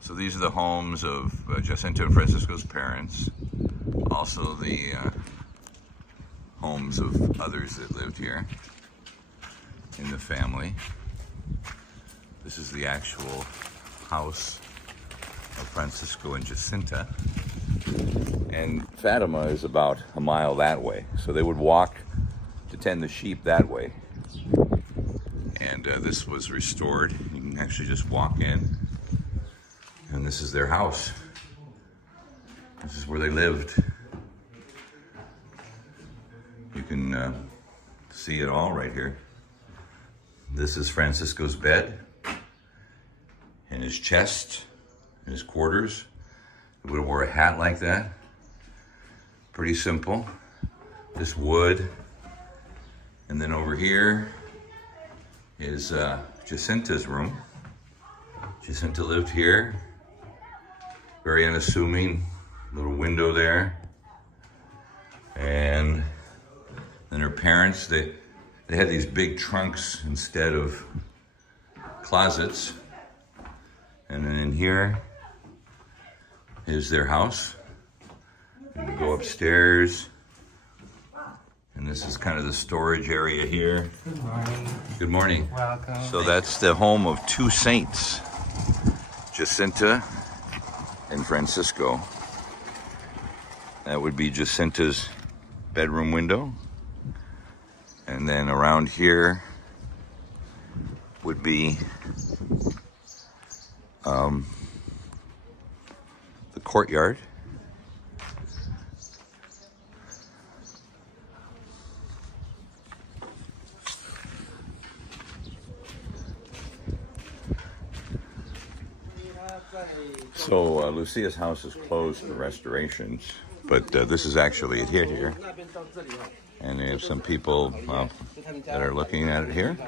So these are the homes of Jacinta and Francisco's parents. Also the homes of others that lived here in the family. This is the actual house of Francisco and Jacinta. And Fatima is about a mile that way. So they would walk to tend the sheep that way. And this was restored. You can actually just walk in. And this is their house. This is where they lived. You can see it all right here. This is Francisco's bed and his chest and his quarters. He would have wore a hat like that. Pretty simple. This wood. And then over here is Jacinta's room. Jacinta lived here. Very unassuming. Little window there. And then her parents, they had these big trunks instead of closets. And then in here is their house. And we go upstairs. And this is kind of the storage area here. Good morning. Good morning. Welcome. So that's the home of two saints, Jacinta and Francisco. That would be Jacinta's bedroom window. And then around here would be the courtyard. So Lucia's house is closed for restorations, but this is actually it here. And they have some people that are looking at it here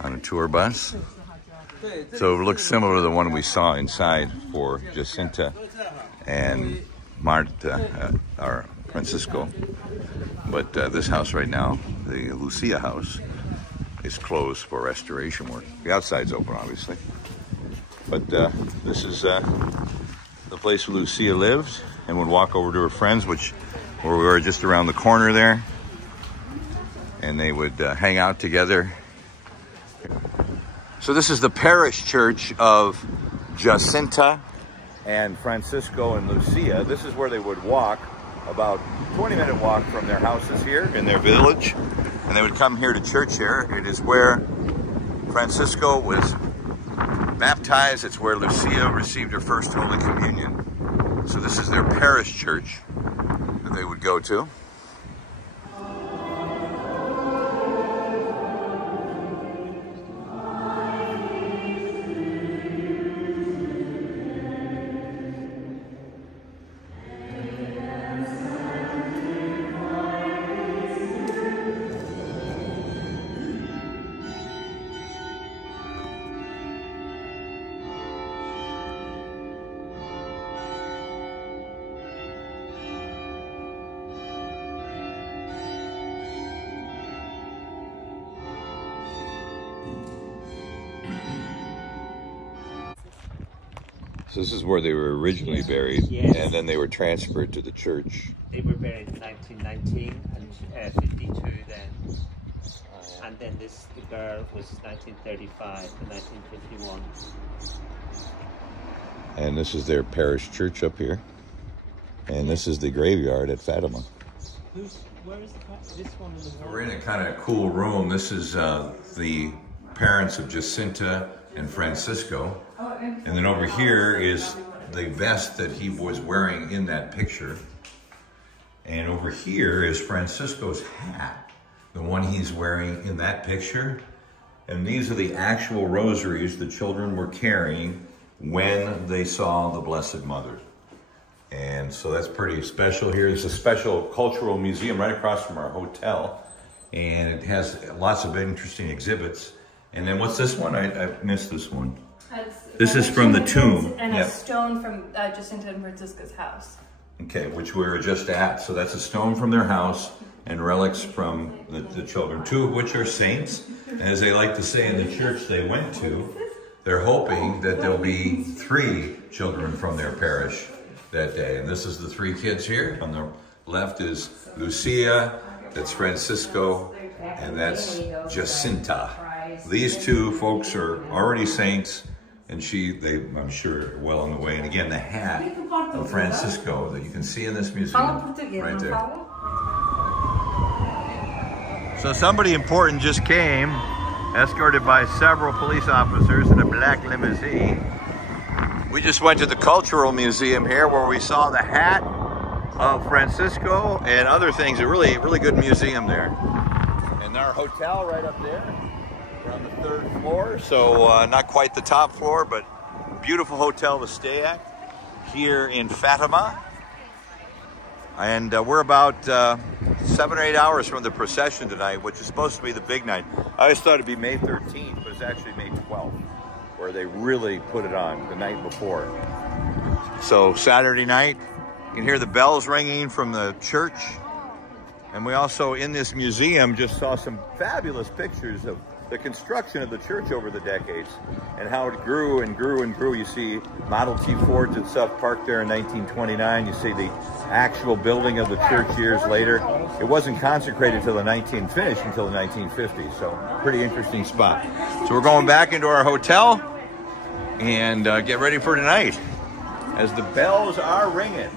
on a tour bus. So it looks similar to the one we saw inside for Jacinta and Marta, or Francisco. But this house right now, the Lucia house, is closed for restoration work. The outside's open, obviously. But this is the place where Lucia lived and would walk over to her friends, where we were just around the corner there. And they would hang out together. So this is the parish church of Jacinta and Francisco and Lucia. This is where they would walk, about 20-minute walk from their houses here in their village. And they would come here to church here. It is where Francisco was baptized. It's where Lucia received her first Holy Communion. So this is their parish church that they would go to. So this is where they were originally buried, yes. And then they were transferred to the church. They were buried in 1919 and 52 then. And then the girl was 1935 to 1951. And this is their parish church up here. And this is the graveyard at Fatima. Where is this one? So we're in a kind of cool room. This is the parents of Jacinta and Francisco. And then over here is the vest that he was wearing in that picture. And over here is Francisco's hat, the one he's wearing in that picture. And these are the actual rosaries the children were carrying when they saw the Blessed Mother. And so that's pretty special here. It's a special cultural museum right across from our hotel. And it has lots of interesting exhibits. And then what's this one? I missed this one. This is from the tomb. And a stone from Jacinta and Francisco's house. Okay, which we were just at. So that's a stone from their house and relics from the children, two of which are saints. And as they like to say in the church they went to, they're hoping that there'll be 3 children from their parish that day. And this is the 3 kids here. On the left is Lucia, that's Francisco, and that's Jacinta. These 2 folks are already saints, and I'm sure, well on the way. And again, the hat of Francisco that you can see in this museum right there. So somebody important just came, escorted by several police officers in a black limousine. We just went to the Cultural Museum here where we saw the hat of Francisco and other things. A really, really good museum there. And our hotel right up there. We're on the 3rd floor, so not quite the top floor, but beautiful hotel to stay at here in Fatima. And we're about 7 or 8 hours from the procession tonight, which is supposed to be the big night. I always thought it'd be May 13th, but it's actually May 12th, where they really put it on the night before. So Saturday night, you can hear the bells ringing from the church. And we also, in this museum, just saw some fabulous pictures of the construction of the church over the decades and how it grew and grew and grew. You see Model T Fords and stuff parked there in 1929. You see the actual building of the church years later. It wasn't consecrated until the 1950s, so pretty interesting spot. So we're going back into our hotel and get ready for tonight as the bells are ringing.